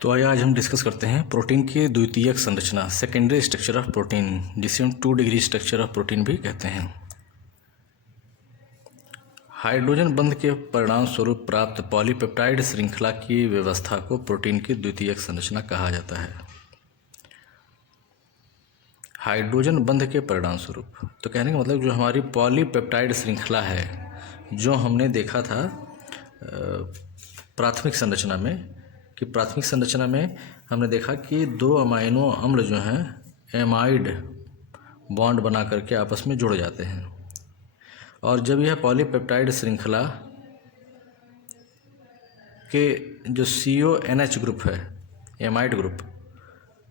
तो आइए आज हम डिस्कस करते हैं प्रोटीन की द्वितीयक संरचना, सेकेंडरी स्ट्रक्चर ऑफ प्रोटीन, जिसे हम 2 डिग्री स्ट्रक्चर ऑफ प्रोटीन भी कहते हैं। हाइड्रोजन बंध के परिणाम स्वरूप प्राप्त पॉलीपेप्टाइड श्रृंखला की व्यवस्था को प्रोटीन की द्वितीयक संरचना कहा जाता है। हाइड्रोजन बंध के परिणाम स्वरूप, तो कहने का मतलब जो हमारी पॉलीपेप्टाइड श्रृंखला है, जो हमने देखा था प्राथमिक संरचना में, कि प्राथमिक संरचना में हमने देखा कि 2 अमाइनो अम्ल जो हैं एमाइड बॉन्ड बना करके आपस में जुड़ जाते हैं, और जब यह पॉलीपेप्टाइड श्रृंखला के जो CONH ग्रुप है, एमाइड ग्रुप,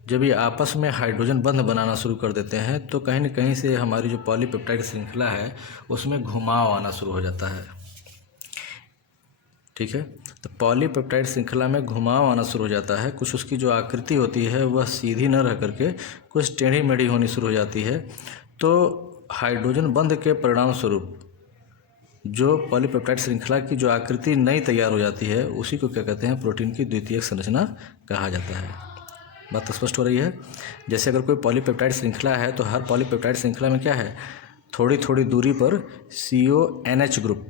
जब ये आपस में हाइड्रोजन बंध बनाना शुरू कर देते हैं तो कहीं न कहीं से हमारी जो पॉलीपेप्टाइड श्रृंखला है उसमें घुमाव आना शुरू हो जाता है। ठीक है, तो पॉलीपेप्टाइड श्रृंखला में घुमाव आना शुरू हो जाता है। कुछ उसकी जो आकृति होती है वह सीधी न रह करके कुछ टेढ़ी मेढ़ी होनी शुरू हो जाती है। तो हाइड्रोजन बंध के परिणाम स्वरूप जो पॉलीपेप्टाइड श्रृंखला की जो आकृति नई तैयार हो जाती है उसी को क्या कहते हैं, प्रोटीन की द्वितीयक संरचना कहा जाता है। बात स्पष्ट हो रही है। जैसे अगर कोई पॉलीपेप्टाइड श्रृंखला है तो हर पॉलीपेप्टाइड श्रृंखला में क्या है, थोड़ी थोड़ी दूरी पर CONH ग्रुप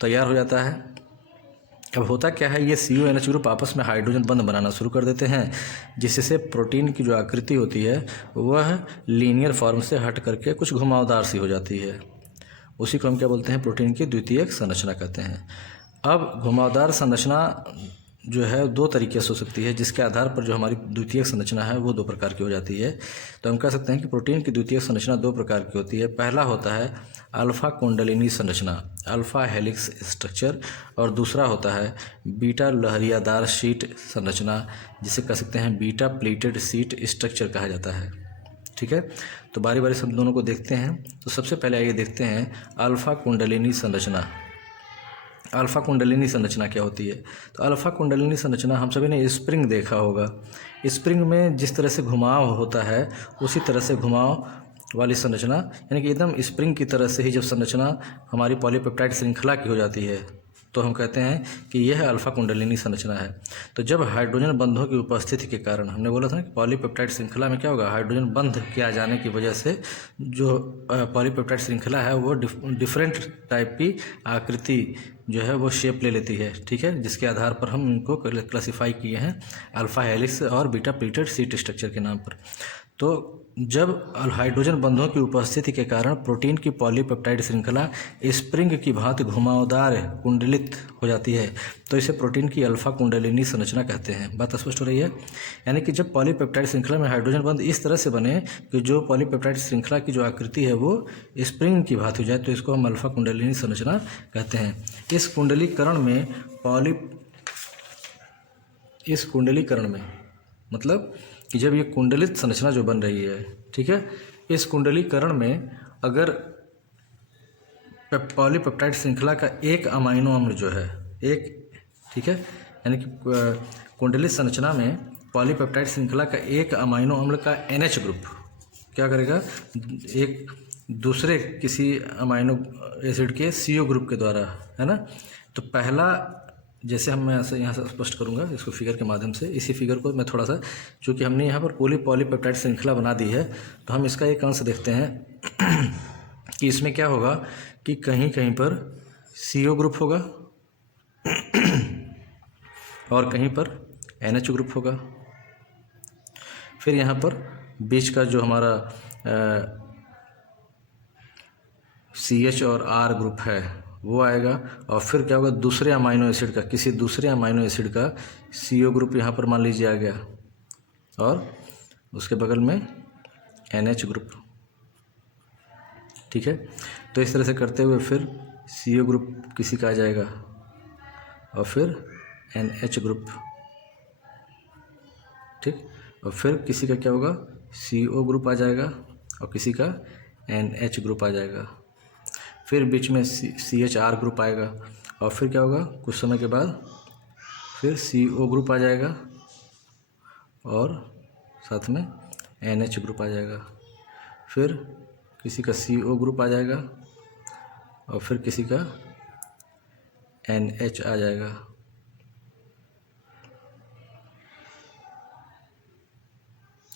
तैयार हो जाता है। अब होता क्या है, ये CONH ग्रुप आपस में हाइड्रोजन बंध बनाना शुरू कर देते हैं, जिससे प्रोटीन की जो आकृति होती है वह लीनियर फॉर्म से हट करके कुछ घुमावदार सी हो जाती है। उसी को हम क्या बोलते हैं, प्रोटीन की द्वितीयक संरचना कहते हैं। अब घुमावदार संरचना जो है 2 तरीके से हो सकती है, जिसके आधार पर जो हमारी द्वितीयक संरचना है वो 2 प्रकार की हो जाती है। तो हम कह सकते हैं कि प्रोटीन की द्वितीयक संरचना 2 प्रकार की होती है। पहला होता है अल्फा कुंडलिनी संरचना, अल्फा हेलिक्स स्ट्रक्चर, और दूसरा होता है बीटा लहरियादार शीट संरचना, जिसे कह सकते हैं बीटा प्लीटेड शीट स्ट्रक्चर कहा जाता है। ठीक है, तो बारी बारी सब दोनों को देखते हैं। तो सबसे पहले आइए देखते हैं अल्फा कुंडलिनी संरचना। अल्फा कुंडलिनी संरचना क्या होती है? तो अल्फा कुंडलिनी संरचना हम सभी ने स्प्रिंग देखा होगा। स्प्रिंग में जिस तरह से घुमाव होता है उसी तरह से घुमाव वाली संरचना, यानी कि एकदम स्प्रिंग की तरह से ही जब संरचना हमारी पॉलीपेप्टाइड श्रृंखला की हो जाती है तो हम कहते हैं कि यह अल्फा कुंडलिनी संरचना है। तो जब हाइड्रोजन बंधों की उपस्थिति के कारण, हमने बोला था कि पॉलीपेप्टाइड श्रृंखला में क्या होगा, हाइड्रोजन बंध के आ जाने की वजह से जो पॉलीपेप्टाइड श्रृंखला है वो डिफरेंट टाइप की आकृति जो है वो शेप ले लेती है। ठीक है, जिसके आधार पर हम इनको क्लासीफाई किए हैं अल्फा हेलिक्स और बीटा प्लीटेड शीट स्ट्रक्चर के नाम पर। तो जब हाइड्रोजन बंधों की उपस्थिति के कारण प्रोटीन की पॉलीपेप्टाइड श्रृंखला स्प्रिंग की भांति घुमावदार कुंडलित हो जाती है तो इसे प्रोटीन की अल्फा कुंडलिनी संरचना कहते हैं। बात स्पष्ट हो रही है। यानी कि जब पॉलीपेप्टाइड श्रृंखला में हाइड्रोजन बंध इस तरह से बने कि जो पॉलीपेप्टाइड श्रृंखला की जो आकृति है वो स्प्रिंग की भांति हो जाए तो इसको हम अल्फा कुंडलिनी संरचना कहते हैं। इस कुंडलीकरण में मतलब कि जब ये कुंडलित संरचना जो बन रही है, ठीक है, इस कुंडलीकरण में अगर पॉलीपेप्टाइड श्रृंखला का एक अमाइनो अम्ल जो है ठीक है, यानी कि कुंडलित संरचना में पॉलीपेप्टाइड श्रृंखला का एक अमाइनो अम्ल का NH ग्रुप क्या करेगा, एक दूसरे किसी अमाइनो एसिड के CO ग्रुप के द्वारा, है ना। तो पहला, जैसे हम मैं यहाँ से स्पष्ट करूँगा इसको फिगर के माध्यम से। इसी फिगर को मैं थोड़ा सा, चूँकि हमने यहाँ पर पॉलीपेप्टाइड श्रृंखला बना दी है तो हम इसका एक अंश देखते हैं कि इसमें क्या होगा कि कहीं कहीं पर CO ग्रुप होगा और कहीं पर NH ग्रुप होगा। फिर यहाँ पर बीच का जो हमारा CH और R ग्रुप है वो आएगा, और फिर क्या होगा, दूसरे अमाइनो एसिड का, किसी दूसरे अमाइनो एसिड का CO ग्रुप यहाँ पर मान लीजिए आ गया, और उसके बगल में NH ग्रुप। ठीक है, तो इस तरह से करते हुए फिर CO ग्रुप किसी का आ जाएगा और फिर NH ग्रुप। ठीक, और फिर किसी का क्या होगा, CO ग्रुप आ जाएगा और किसी का NH ग्रुप आ जाएगा। फिर बीच में CHR ग्रुप आएगा और फिर क्या होगा, कुछ समय के बाद फिर CO ग्रुप आ जाएगा और साथ में NH ग्रुप आ जाएगा। फिर किसी का CO ग्रुप आ जाएगा और फिर किसी का NH आ जाएगा।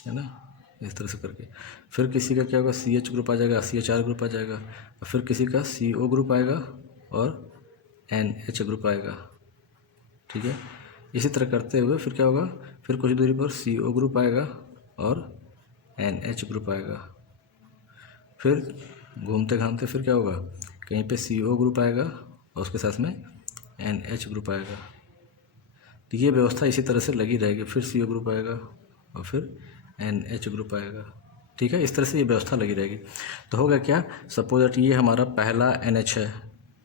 है ना, इस तरह से करके। फिर किसी का क्या होगा, CH ग्रुप आ जाएगा, CHR ग्रुप आ जाएगा, और फिर किसी का CO ग्रुप आएगा और NH ग्रुप आएगा, ठीक है। इसी तरह करते हुए फिर क्या होगा, फिर कुछ दूरी पर CO ग्रुप आएगा और NH ग्रुप आएगा। फिर घूमते घामते फिर क्या होगा, कहीं पे CO ग्रुप आएगा और उसके साथ में NH ग्रुप आएगा। तो ये व्यवस्था इसी तरह से लगी रहेगी, फिर CO ग्रुप आएगा और फिर NH ग्रुप आएगा, ठीक है। इस तरह से ये व्यवस्था लगी रहेगी। तो होगा क्या, सपोज दैट ये हमारा पहला NH है,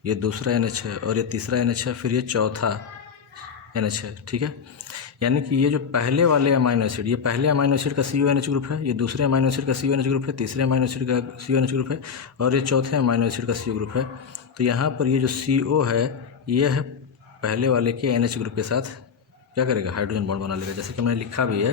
ये दूसरा NH है और ये तीसरा NH है, फिर ये चौथा NH है, ठीक है। यानी कि ये जो पहले वाले अमाइनो एसिड, ये पहले अमाइनो एसिड का CONH ग्रुप है, ये दूसरे अमाइनो एसिड का CONH ग्रुप है, तीसरे अमाइनो एसिड का CONH ग्रुप है और ये चौथे अमाइनो एसिड का CO ग्रुप है। तो यहाँ पर ये जो CO है, ये है पहले वाले के NH ग्रुप के साथ क्या करेगा, हाइड्रोजन बॉन्ड बना लेगा। जैसे कि मैंने लिखा भी है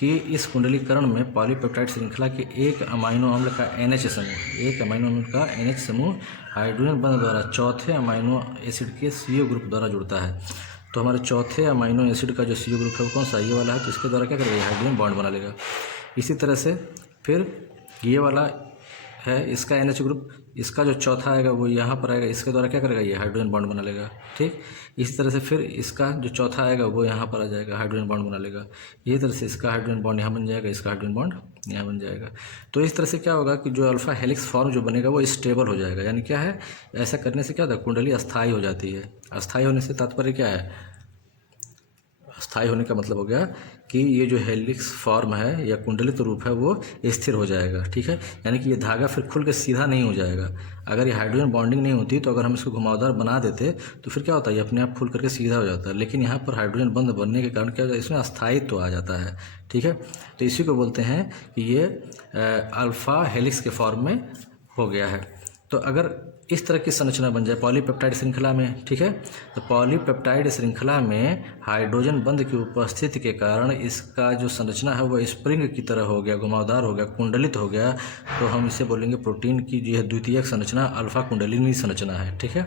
कि इस कुंडलीकरण में पॉलीपेप्टाइड श्रृंखला के एक अमाइनो अम्ल का NH समूह, एक अमाइनो अम्ल का NH समूह हाइड्रोजन बंध द्वारा चौथे अमाइनो एसिड के CO ग्रुप द्वारा जुड़ता है। तो हमारे चौथे अमाइनो एसिड का जो CO ग्रुप है वो कौन सा, ये वाला है, तो इसके द्वारा क्या करेगा, हाइड्रोजन बॉन्ड बना लेगा। इसी तरह से फिर ये वाला है, इसका NH ग्रुप, इसका जो चौथा आएगा वो यहाँ पर आएगा, इसके द्वारा क्या करेगा, ये हाइड्रोजन बॉन्ड बना लेगा, ठीक। इसी तरह से फिर इसका जो चौथा आएगा वो यहाँ पर आ जाएगा, हाइड्रोजन बॉन्ड बना लेगा। इसी तरह से इसका हाइड्रोजन बॉन्ड यहाँ बन जाएगा, इसका हाइड्रोजन बॉन्ड यहाँ बन जाएगा। तो इस तरह से क्या होगा कि जो अल्फा हेलिक्स फॉर्म जो बनेगा वो स्टेबल हो जाएगा। यानी क्या है, ऐसा करने से क्या होता है, कुंडली अस्थायी हो जाती है। अस्थायी होने से तात्पर्य क्या है, स्थायी होने का मतलब हो गया कि ये जो हेलिक्स फॉर्म है या कुंडलित रूप है वो स्थिर हो जाएगा, ठीक है। यानी कि ये धागा फिर खुल के सीधा नहीं हो जाएगा। अगर ये हाइड्रोजन बॉन्डिंग नहीं होती तो अगर हम इसको घुमावदार बना देते तो फिर क्या होता है, ये अपने आप खुल करके सीधा हो जाता है। लेकिन यहाँ पर हाइड्रोजन बंध बनने के कारण क्या होता है, इसमें अस्थायित्व आ जाता है, ठीक है। तो इसी को बोलते हैं कि ये अल्फा हेलिक्स के फॉर्म में हो गया है। तो अगर इस तरह की संरचना बन जाए पॉलीपेप्टाइड श्रृंखला में, ठीक है, तो पॉलीपेप्टाइड श्रृंखला में हाइड्रोजन बंध की उपस्थिति के कारण इसका जो संरचना है वो स्प्रिंग की तरह हो गया, घुमावदार हो गया, कुंडलित हो गया। तो हम इसे बोलेंगे प्रोटीन की जो है द्वितीयक संरचना अल्फा कुंडलिनी संरचना है, ठीक है।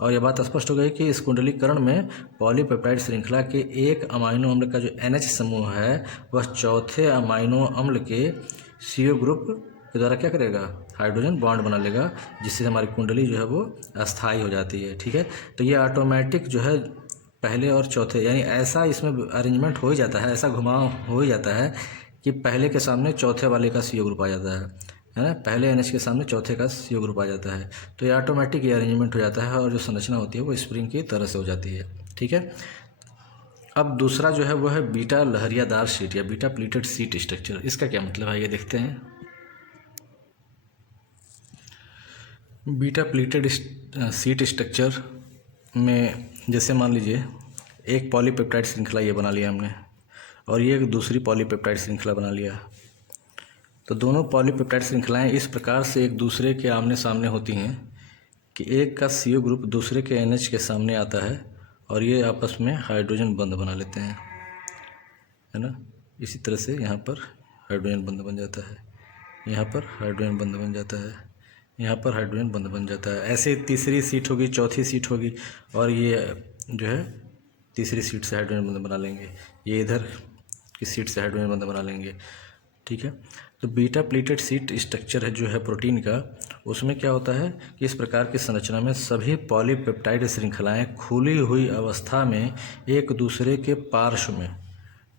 और यह बात स्पष्ट हो गई कि इस कुंडलीकरण में पॉलीपेप्टाइड श्रृंखला के एक अमाइनो अम्ल का जो NH समूह है वह चौथे अमाइनो अम्ल के CO ग्रुप के द्वारा क्या करेगा, हाइड्रोजन बॉन्ड बना लेगा, जिससे हमारी कुंडली जो है वो अस्थायी हो जाती है, ठीक है। तो ये ऑटोमेटिक जो है पहले और चौथे, यानी ऐसा इसमें अरेंजमेंट हो ही जाता है, ऐसा घुमाव हो ही जाता है कि पहले के सामने चौथे वाले का CO ग्रुप आ जाता है ना, पहले NH के सामने चौथे का CO ग्रुप आ जाता है। तो ये ऑटोमेटिक ये अरेंजमेंट हो जाता है और जो संरचना होती है वो स्प्रिंग की तरह से हो जाती है, ठीक है। अब दूसरा जो है वो है बीटा लहरियादार शीट या बीटा प्लीटेड शीट स्ट्रक्चर। इसका क्या मतलब है ये देखते हैं। बीटा प्लीटेड शीट स्ट्रक्चर में जैसे मान लीजिए एक पॉलीपेप्टाइड श्रृंखला ये बना लिया हमने और ये एक दूसरी पॉलीपेप्टाइड श्रृंखला बना लिया। तो दोनों पॉलीपेप्टाइड श्रृंखलाएं इस प्रकार से एक दूसरे के आमने सामने होती हैं कि एक का CO ग्रुप दूसरे के NH के सामने आता है और ये आपस में हाइड्रोजन बंध बना लेते हैं, है ना। इसी तरह से यहाँ पर हाइड्रोजन बंध बन जाता है, यहाँ पर हाइड्रोजन बंध बन जाता है, यहाँ पर हाइड्रोजन बंध बन जाता है। ऐसे तीसरी सीट होगी, चौथी सीट होगी और ये जो है तीसरी सीट से हाइड्रोजन बंध बना लेंगे, ये इधर की सीट से हाइड्रोजन बंध बना लेंगे, ठीक है। तो बीटा प्लीटेड शीट स्ट्रक्चर है जो है प्रोटीन का, उसमें क्या होता है कि इस प्रकार की संरचना में सभी पॉलीपेप्टाइड श्रृंखलाएं खुली हुई अवस्था में एक दूसरे के पार्श्व में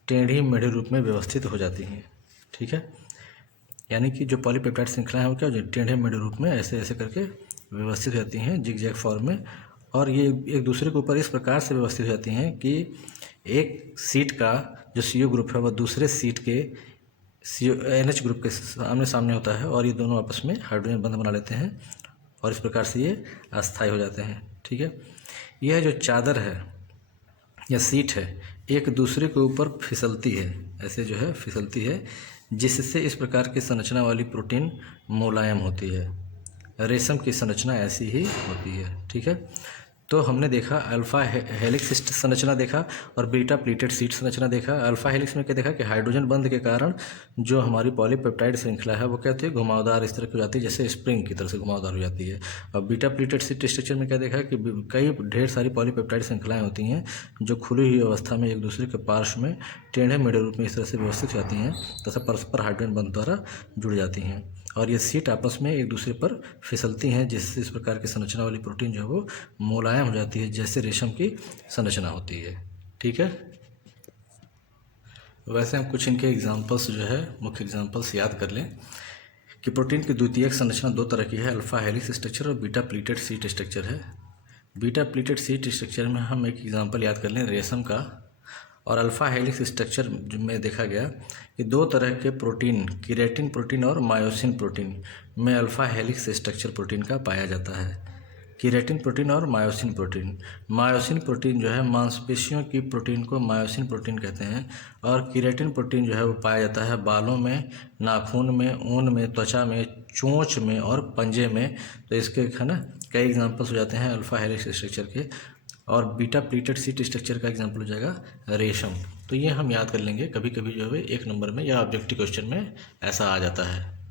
टेढ़ी मेढ़ी रूप में व्यवस्थित हो जाती हैं, ठीक है। यानी कि जो पॉलीपेप्टाइड श्रृंखलाएं हैं वो क्या हो जाती है, टेढ़े मेढ़े रूप में ऐसे ऐसे करके व्यवस्थित हो जाती हैं जिगजैग फॉर्म में, और ये एक दूसरे के ऊपर इस प्रकार से व्यवस्थित हो जाती हैं कि एक सीट का जो CO ग्रुप है वह दूसरे सीट के NH ग्रुप के सामने सामने होता है और ये दोनों आपस में हाइड्रोजन बंध बना लेते हैं और इस प्रकार से ये अस्थायी हो जाते हैं, ठीक है। यह जो चादर है या सीट है एक दूसरे के ऊपर फिसलती है, ऐसे जो है फिसलती है, जिससे इस प्रकार की संरचना वाली प्रोटीन मुलायम होती है। रेशम की संरचना ऐसी ही होती है, ठीक है। तो हमने देखा अल्फा हेलिक्स संरचना देखा और बीटा प्लीटेड शीट संरचना देखा। अल्फा हेलिक्स में क्या देखा कि हाइड्रोजन बंध के कारण जो हमारी पॉलीपेप्टाइड श्रृंखला है वो क्या होती है, घुमावदार इस तरह की हो जाती है, जैसे स्प्रिंग की तरह से घुमावदार हो जाती है। और बीटा प्लीटेड शीट स्ट्रक्चर में क्या देखा कि कई ढेर सारी पॉलीपेप्टाइड श्रृंखलाएँ होती हैं जो खुली हुई अवस्था में एक दूसरे के पार्श्व में टेढ़े मेढ़े रूप में इस तरह से व्यवस्थित हो जाती हैं तथा परस्पर हाइड्रोजन बंध द्वारा जुड़ जाती हैं और ये सीट आपस में एक दूसरे पर फिसलती हैं, जिससे इस प्रकार की संरचना वाली प्रोटीन जो है वो मुलायम हो जाती है, जैसे रेशम की संरचना होती है। ठीक है, वैसे हम कुछ इनके एग्जांपल्स जो है मुख्य एग्जांपल्स याद कर लें कि प्रोटीन की द्वितीयक संरचना दो तरह की है, अल्फा हेलिक्स स्ट्रक्चर और बीटा प्लीटेड शीट स्ट्रक्चर है। बीटा प्लीटेड शीट स्ट्रक्चर में हम एक एग्जाम्पल याद कर लें रेशम का। और अल्फा हेलिक्स स्ट्रक्चर में देखा गया कि दो तरह के प्रोटीन, केराटिन प्रोटीन और मायोसिन प्रोटीन में अल्फा हेलिक्स स्ट्रक्चर प्रोटीन का पाया जाता है। केराटिन प्रोटीन और मायोसिन प्रोटीन। मायोसिन प्रोटीन जो है मांसपेशियों की प्रोटीन को मायोसिन प्रोटीन कहते हैं और केराटिन प्रोटीन जो है वो पाया जाता है बालों में, नाखून में, ऊन में, त्वचा में, चोंच में और पंजे में। तो इसके है ना कई एग्जांपल्स हो जाते हैं अल्फा हेलिक्स स्ट्रक्चर के। और बीटा प्लीटेड शीट स्ट्रक्चर का एग्जांपल हो जाएगा रेशम। तो ये हम याद कर लेंगे, कभी कभी जो है 1 नंबर में या ऑब्जेक्टिव क्वेश्चन में ऐसा आ जाता है।